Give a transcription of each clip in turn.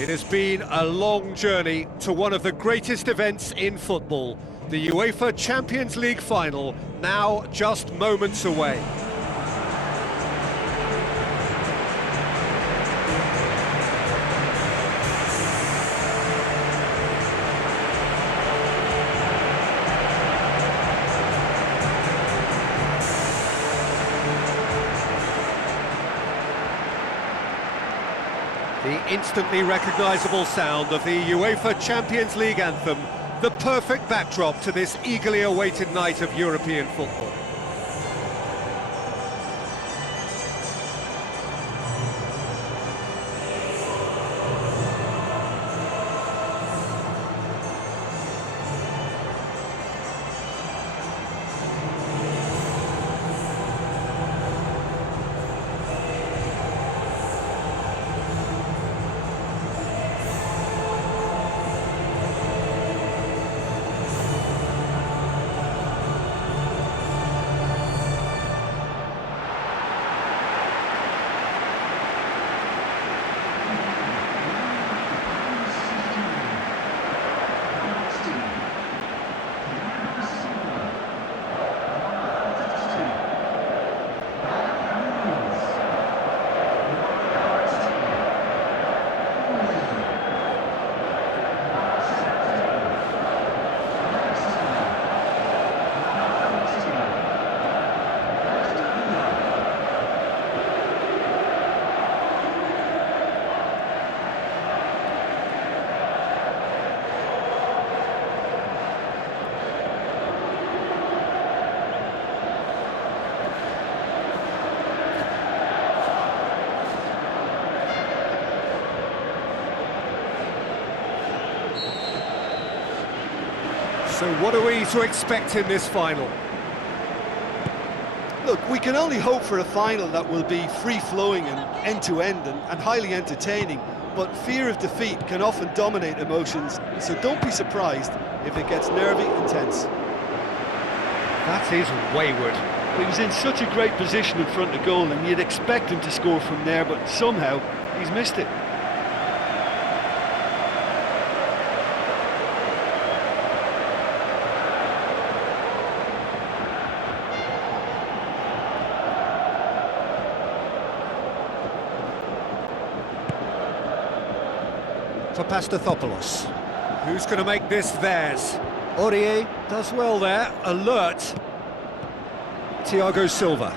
It has been a long journey to one of the greatest events in football, the UEFA Champions League final, now just moments away. The instantly recognisable sound of the UEFA Champions League anthem, the perfect backdrop to this eagerly awaited night of European football. So what are we to expect in this final? Look, we can only hope for a final that will be free-flowing and end-to-end and highly entertaining, but fear of defeat can often dominate emotions, so don't be surprised if it gets nervy and tense. That is wayward. He was in such a great position in front of goal, and you'd expect him to score from there, but somehow he's missed it. For Pastathopoulos. Who's going to make this theirs? Aurier does well there, alert. Thiago Silva.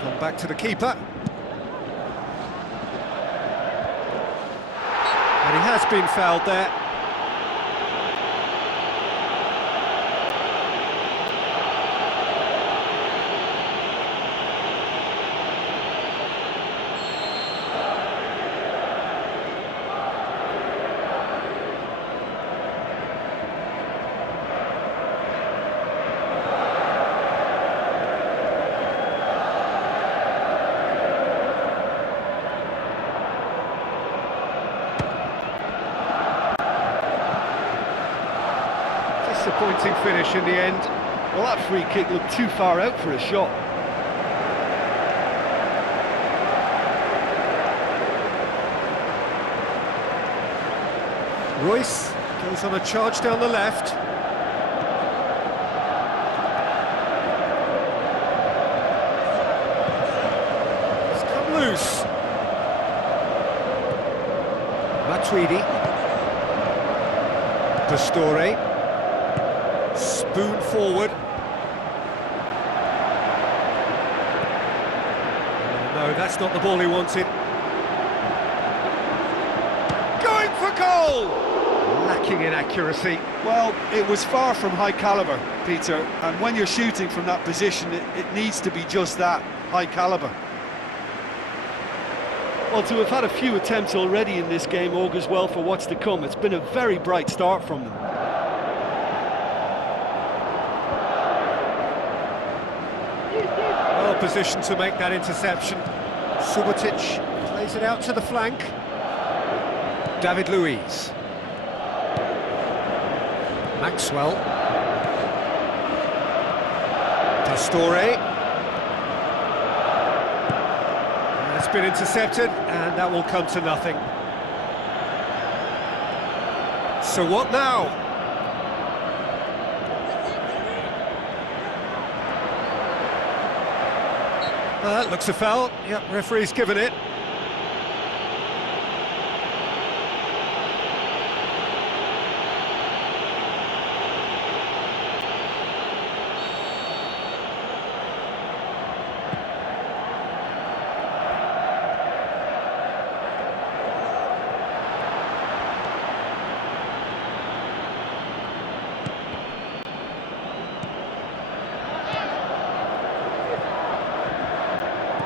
Come back to the keeper. And he has been fouled there. Disappointing finish in the end. Well, that free kick looked too far out for a shot. Royce goes on a charge down the left. It's come loose. Matuidi. Pastore. Spoon forward. No, that's not the ball he wanted. Going for goal! Lacking in accuracy. Well, it was far from high caliber, Peter, and when you're shooting from that position, it needs to be just that, high caliber. Well, to have had a few attempts already in this game augurs well for what's to come. It's been a very bright start from them. Well positioned to make that interception. Subotic plays it out to the flank. David Luiz. Maxwell. Pastore. That's been intercepted, and that will come to nothing. So what now? That looks a foul. Yep, referee's given it.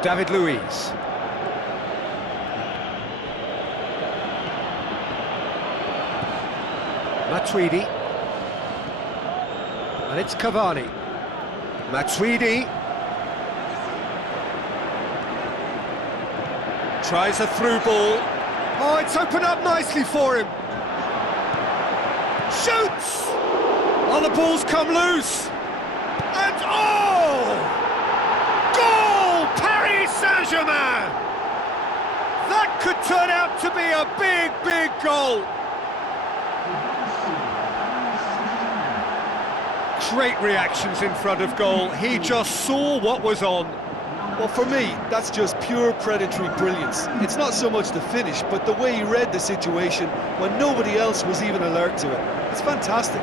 David Luiz. Matuidi. And it's Cavani. Matuidi. Tries a through ball. Oh, it's opened up nicely for him. Shoots! Oh, the ball's come loose. And oh! Paris Saint-Germain! That could turn out to be a big, big goal. Great reactions in front of goal. He just saw what was on. Well, for me, that's just pure predatory brilliance. It's not so much the finish, but the way he read the situation when nobody else was even alert to it. It's fantastic.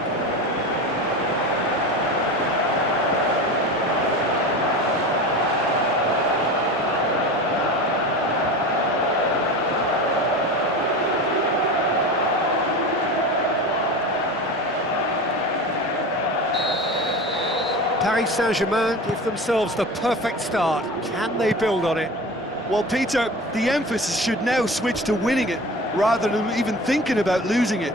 Paris Saint-Germain give themselves the perfect start. Can they build on it? Well, Peter, the emphasis should now switch to winning it, rather than even thinking about losing it.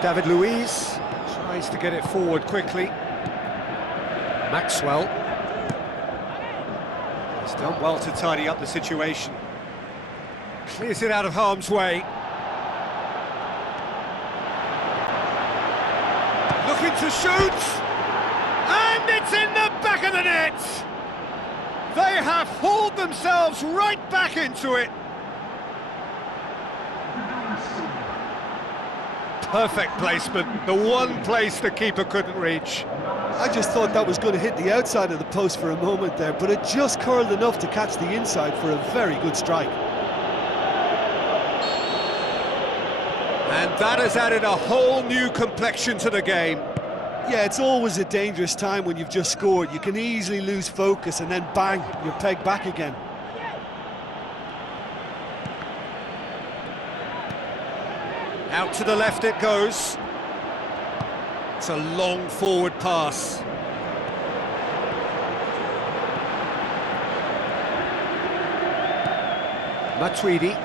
David Luiz tries to get it forward quickly. Maxwell. He's done well to tidy up the situation. Clears it out of harm's way. Looking to shoot! And it's in the back of the net! They have hauled themselves right back into it. Perfect placement, the one place the keeper couldn't reach. I just thought that was going to hit the outside of the post for a moment there, but it just curled enough to catch the inside for a very good strike. And that has added a whole new complexion to the game. Yeah, it's always a dangerous time when you've just scored. You can easily lose focus and then bang, you're pegged back again. Out to the left it goes. It's a long forward pass. Matuidi.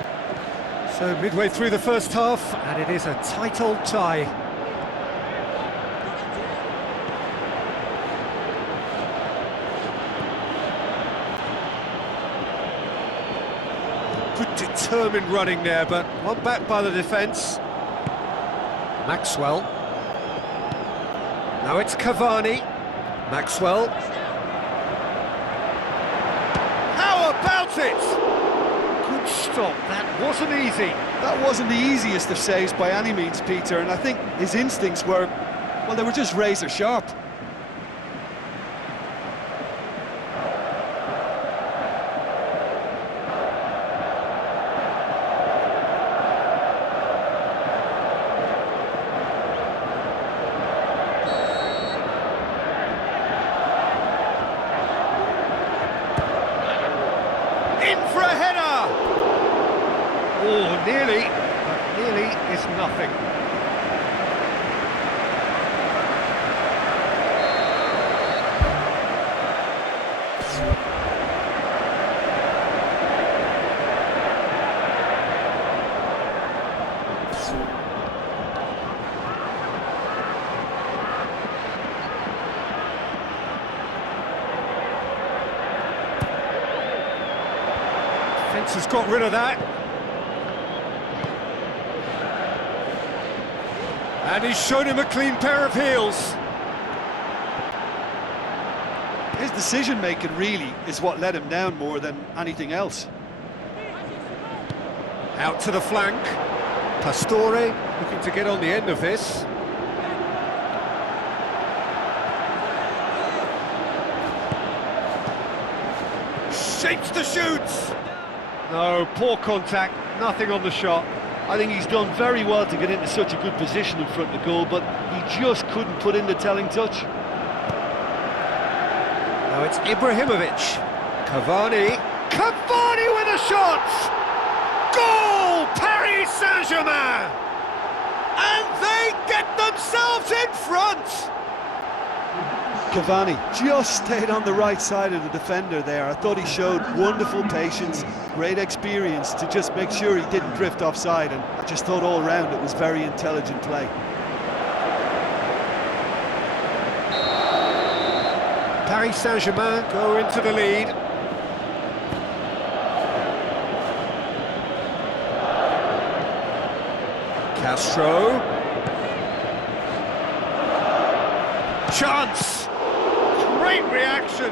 So midway through the first half, and it is a tight old tie. Good determined running there, but one back by the defence. Maxwell. Now it's Cavani. Maxwell. How about it? Good stop, that wasn't easy. That wasn't the easiest of saves by any means, Peter, and I think his instincts were, well, they were just razor sharp. In for a header! Oh, nearly, but nearly is nothing. Defence has got rid of that. And he's shown him a clean pair of heels. His decision-making really is what let him down more than anything else. Out to the flank. Pastore looking to get on the end of this. Shapes to shoot. No, poor contact, nothing on the shot. I think he's done very well to get into such a good position in front of goal, but he just couldn't put in the telling touch. Now it's Ibrahimovic. Cavani. Cavani with a shot! Goal! Paris Saint-Germain! And they get themselves in front! Cavani just stayed on the right side of the defender there. I thought he showed wonderful patience, great experience to just make sure he didn't drift offside, and I just thought all round it was very intelligent play. Paris Saint-Germain go into the lead. Castro. Chance! Great reaction!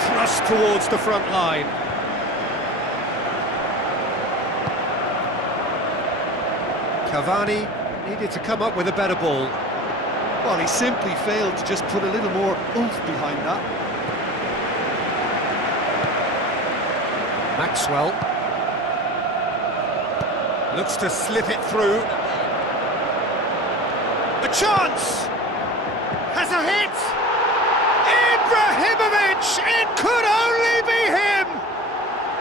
Thrust towards the front line. Cavani needed to come up with a better ball. Well, he simply failed to just put a little more oomph behind that. Maxwell looks to slip it through. A chance! Has a hit! Ibrahimovic! It could only be him!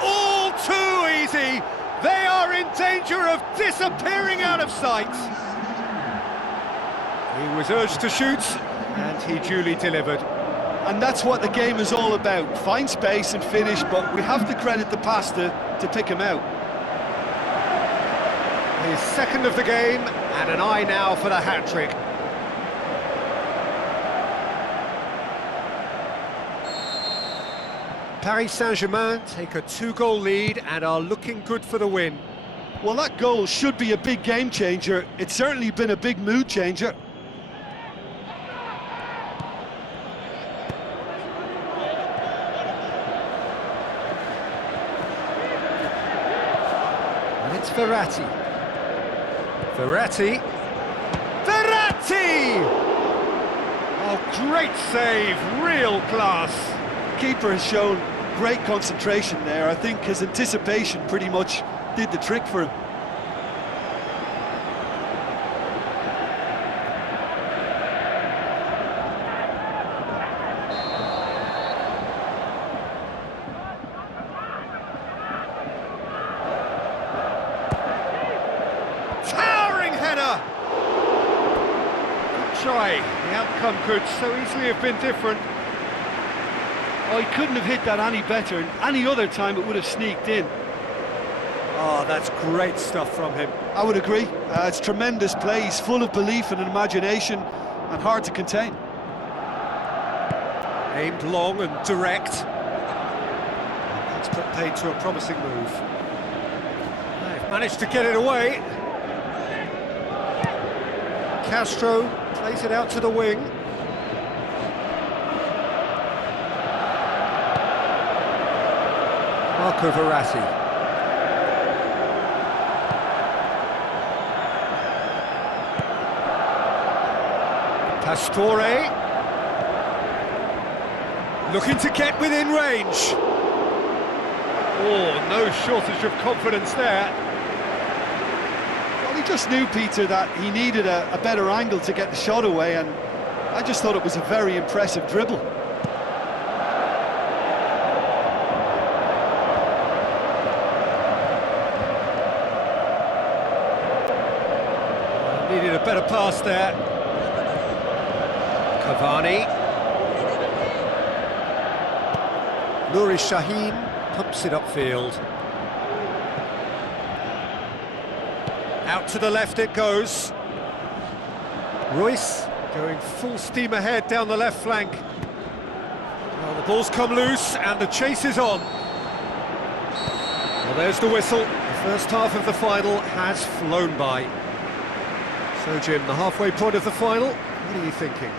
All too easy! They are in danger of disappearing out of sight! He was urged to shoot, and he duly delivered. And that's what the game is all about. Find space and finish, but we have to credit the pass to pick him out. His second of the game, and an eye now for the hat-trick. Paris Saint-Germain take a 2-goal lead and are looking good for the win. Well, that goal should be a big game changer. It's certainly been a big mood changer. And it's Verratti. Verratti! Oh, great save, real class. The keeper has shown great concentration there. I think his anticipation pretty much did the trick for him. Towering header! Good try. The outcome could so easily have been different. Oh, he couldn't have hit that any better, and any other time it would have sneaked in. Oh, that's great stuff from him. I would agree. It's tremendous play. He's full of belief and imagination and hard to contain. Aimed long and direct. That's put paid to a promising move. They've managed to get it away. Castro plays it out to the wing. Marco Verratti. Pastore. Looking to get within range. Oh, no shortage of confidence there. Well, he just knew, Peter, that he needed a better angle to get the shot away, and I just thought it was a very impressive dribble. Needed a better pass there. Cavani. Nouri Sahin pumps it upfield. Out to the left it goes. Royce going full steam ahead down the left flank. Well, the ball's come loose and the chase is on. Well, there's the whistle. The first half of the final has flown by. So, Jim, the halfway point of the final, what are you thinking?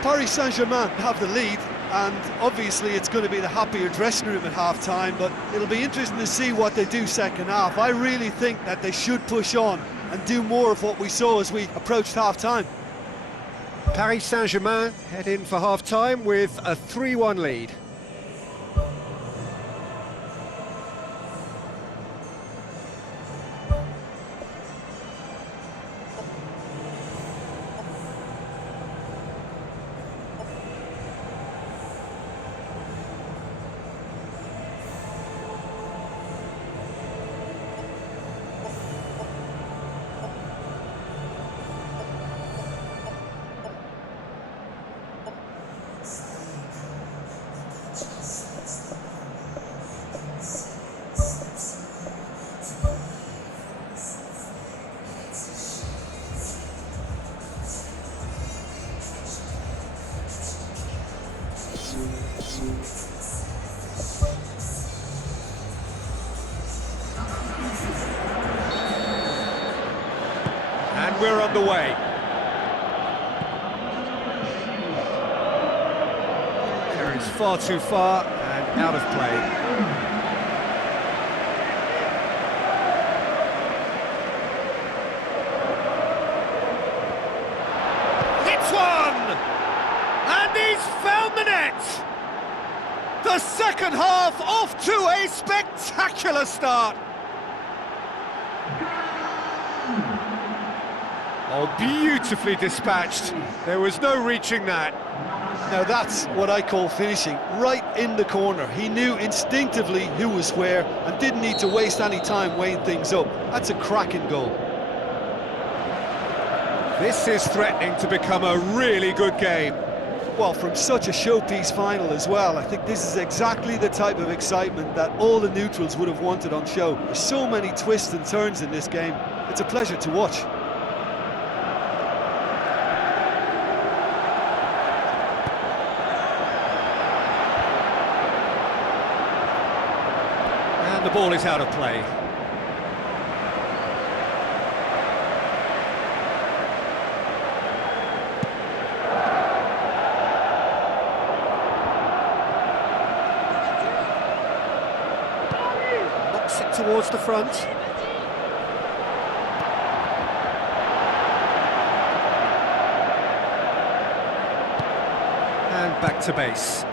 Paris Saint-Germain have the lead, and obviously it's going to be the happier dressing room at half-time, but it'll be interesting to see what they do second half. I really think that they should push on and do more of what we saw as we approached half-time. Paris Saint-Germain head in for half-time with a 3-1 lead. And we're underway. Carries far too far and out of play. Hits one! And he's found the net! The second half off to a spectacular start. Oh, beautifully dispatched. There was no reaching that. Now that's what I call finishing, right in the corner. He knew instinctively who was where and didn't need to waste any time weighing things up. That's a cracking goal. This is threatening to become a really good game. Well, from such a showpiece final as well, I think this is exactly the type of excitement that all the neutrals would have wanted on show. There's so many twists and turns in this game. It's a pleasure to watch. And the ball is out of play. Knocks it towards the front. And back to base.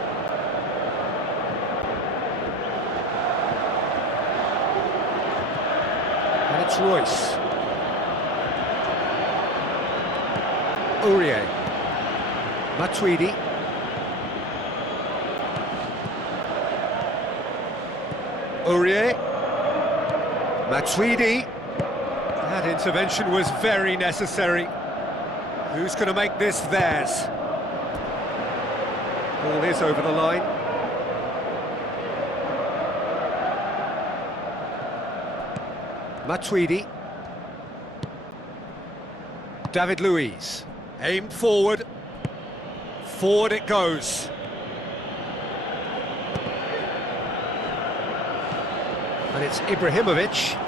And it's Royce. Aurier. Matuidi. Aurier. Matuidi. That intervention was very necessary. Who's going to make this theirs? Ball is over the line. Matuidi. David Luiz. Aimed forward. Forward it goes. And it's Ibrahimovic.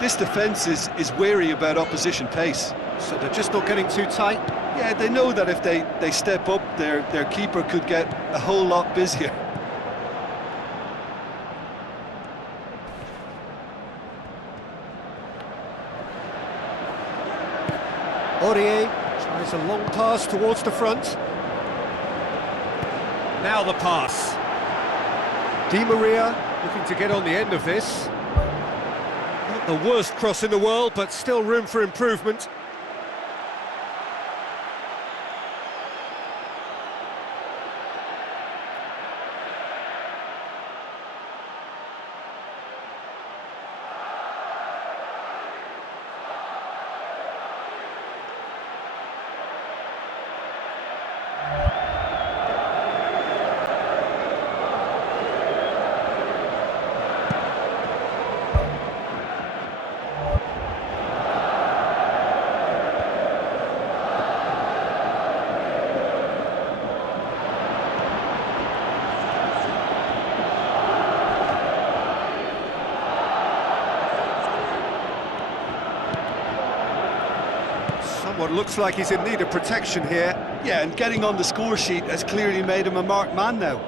This defence is wary about opposition pace. So they're just not getting too tight. Yeah, they know that if they step up, their keeper could get a whole lot busier. Aurier tries a long pass towards the front. Now the pass. Di Maria looking to get on the end of this. Not the worst cross in the world, but still room for improvement. Someone looks like he's in need of protection here. Yeah, and getting on the score sheet has clearly made him a marked man now.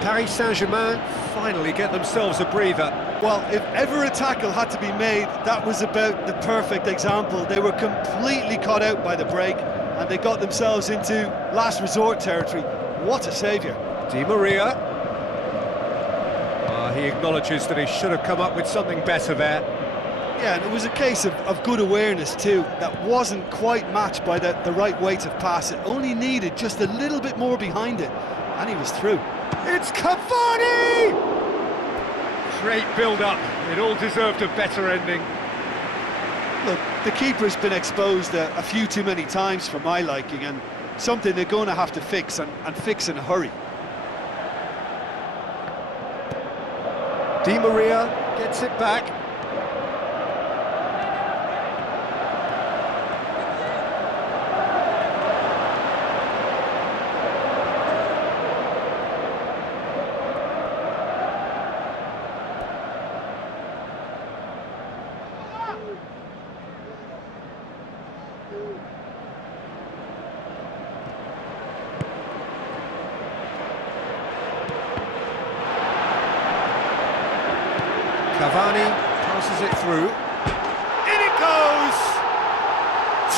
Paris Saint-Germain finally get themselves a breather. Well, if ever a tackle had to be made, that was about the perfect example. They were completely caught out by the break, and they got themselves into last resort territory. What a saviour. Di Maria. He acknowledges that he should have come up with something better there. Yeah, and it was a case of good awareness too. That wasn't quite matched by the right weight of pass. It only needed just a little bit more behind it, and he was through. It's Cavani! Great build-up. It all deserved a better ending. Look, the keeper's been exposed a few too many times for my liking, and something they're going to have to fix, and fix in a hurry. Di Maria gets it back. Cavani passes it through. In it goes!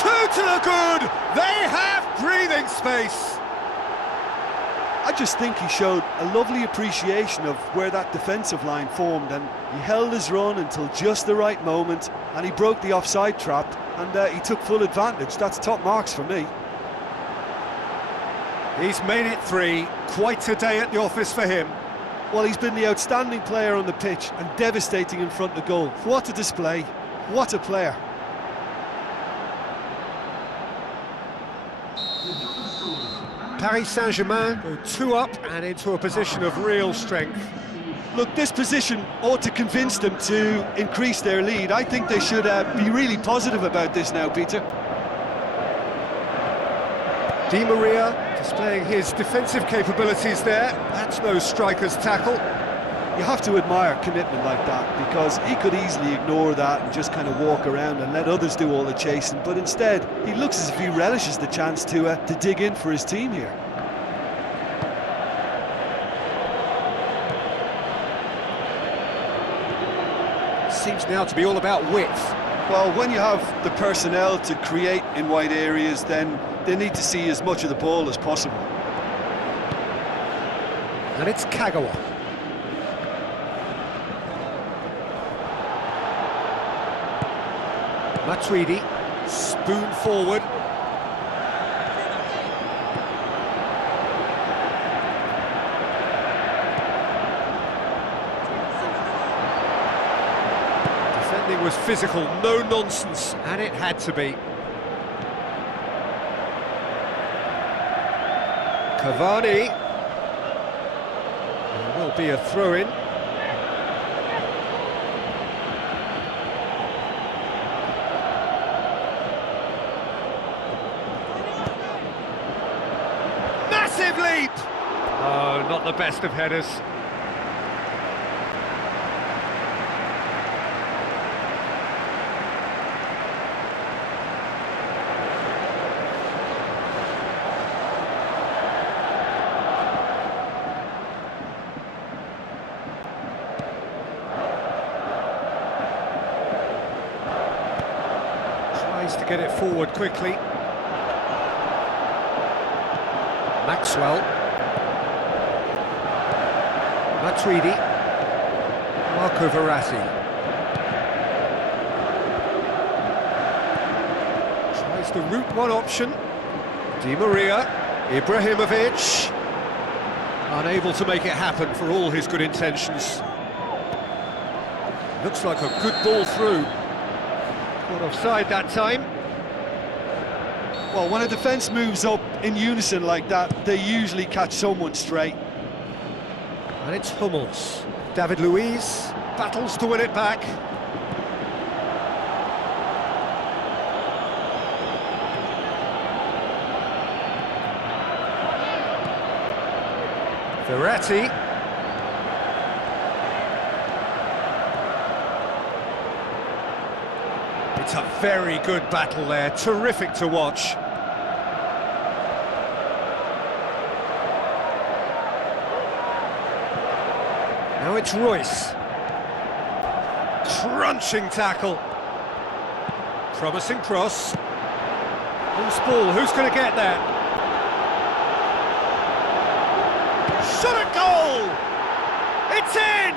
Two to the good! They have breathing space! I just think he showed a lovely appreciation of where that defensive line formed, and he held his run until just the right moment, and he broke the offside trap, and he took full advantage. That's top marks for me. He's made it 3. Quite a day at the office for him. Well, he's been the outstanding player on the pitch and devastating in front of goal. What a display, what a player. Paris Saint-Germain go 2 up and into a position of real strength. Look, this position ought to convince them to increase their lead. I think they should be really positive about this now, Peter. Di Maria displaying his defensive capabilities there. That's no striker's tackle. You have to admire commitment like that, because he could easily ignore that and just kind of walk around and let others do all the chasing, but instead he looks as if he relishes the chance to dig in for his team here. Seems now to be all about width. Well, when you have the personnel to create in wide areas, then they need to see as much of the ball as possible. And it's Kagawa. Matuidi, spoon forward. Defending was physical, no nonsense, and it had to be. Cavani. There will be a throw-in. Massive leap! Oh, not the best of headers. Tries to get it forward quickly. Maxwell. Matuidi. Marco Verratti. Tries the route one option. Di Maria. Ibrahimovic. Unable to make it happen for all his good intentions. Looks like a good ball through. Caught offside that time. Well, when a defence moves up in unison like that, they usually catch someone straight. And it's Hummels. David Luiz battles to win it back. Verratti. It's a very good battle there, terrific to watch. Now it's Royce. Crunching tackle. Promising cross. Loose ball, who's going to get that? Shot at goal! It's in!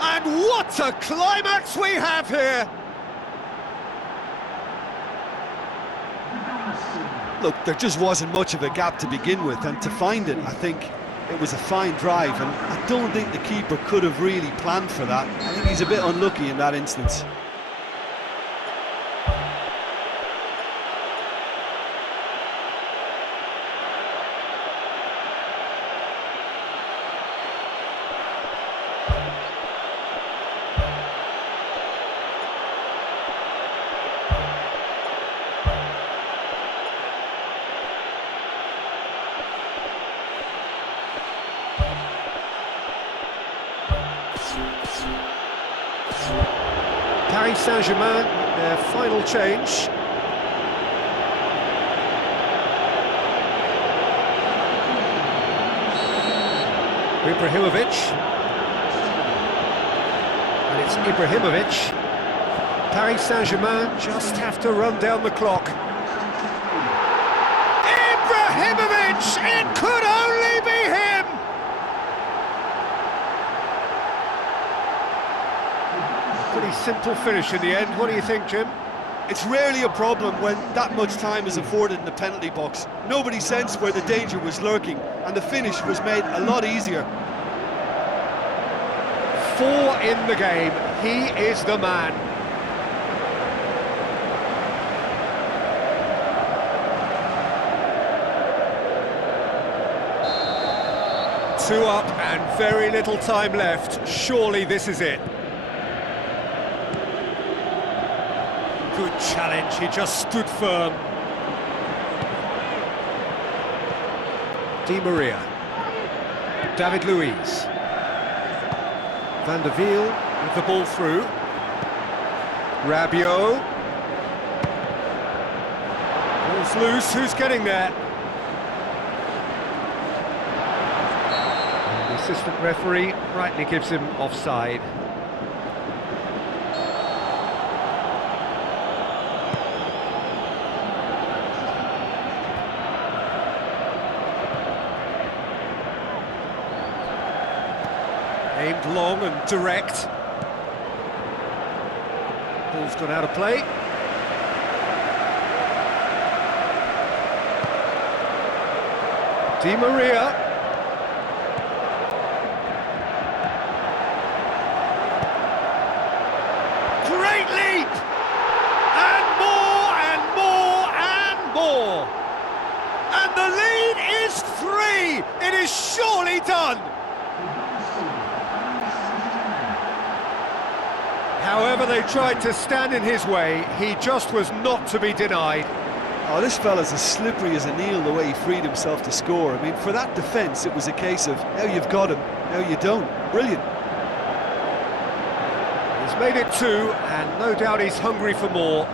And what a climax we have here! Look, there just wasn't much of a gap to begin with, and to find it, I think it was a fine drive, and I don't think the keeper could have really planned for that. I think he's a bit unlucky in that instance. Paris Saint-Germain, their final change. Ibrahimovic. And it's Ibrahimovic. Paris Saint-Germain just have to run down the clock. Ibrahimovic! It could only be him! Pretty simple finish in the end. What do you think, Jim? It's rarely a problem when that much time is afforded in the penalty box. Nobody sensed where the danger was lurking, and the finish was made a lot easier. 4 in the game. He is the man. Two up and very little time left. Surely this is it. Good challenge, he just stood firm. Di Maria. David Luiz. Van der Wiel with the ball through. Rabiot. Ball's loose, who's getting there? The assistant referee rightly gives him offside. Aimed long and direct. Ball's gone out of play. Di Maria. Great leap! And more and more and more! And the lead is 3! It is surely done! However they tried to stand in his way, he just was not to be denied. Oh, this fella's as slippery as an eel the way he freed himself to score. I mean, for that defence, it was a case of, now you've got him, now you don't. Brilliant. He's made it 2, and no doubt he's hungry for more.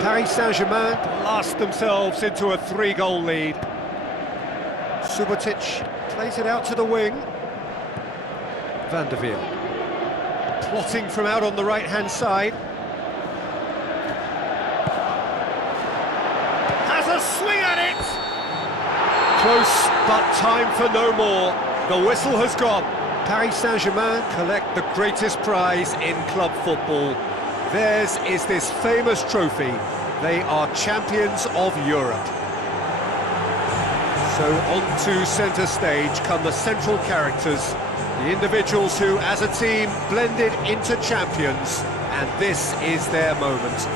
Paris Saint-Germain blast themselves into a 3-goal lead. Subotic plays it out to the wing. Van der Wiel. Plotting from out on the right-hand side. Has a swing at it! Close, but time for no more. The whistle has gone. Paris Saint-Germain collect the greatest prize in club football. Theirs is this famous trophy. They are champions of Europe. So on to centre stage come the central characters, the individuals who, as a team, blended into champions, and this is their moment.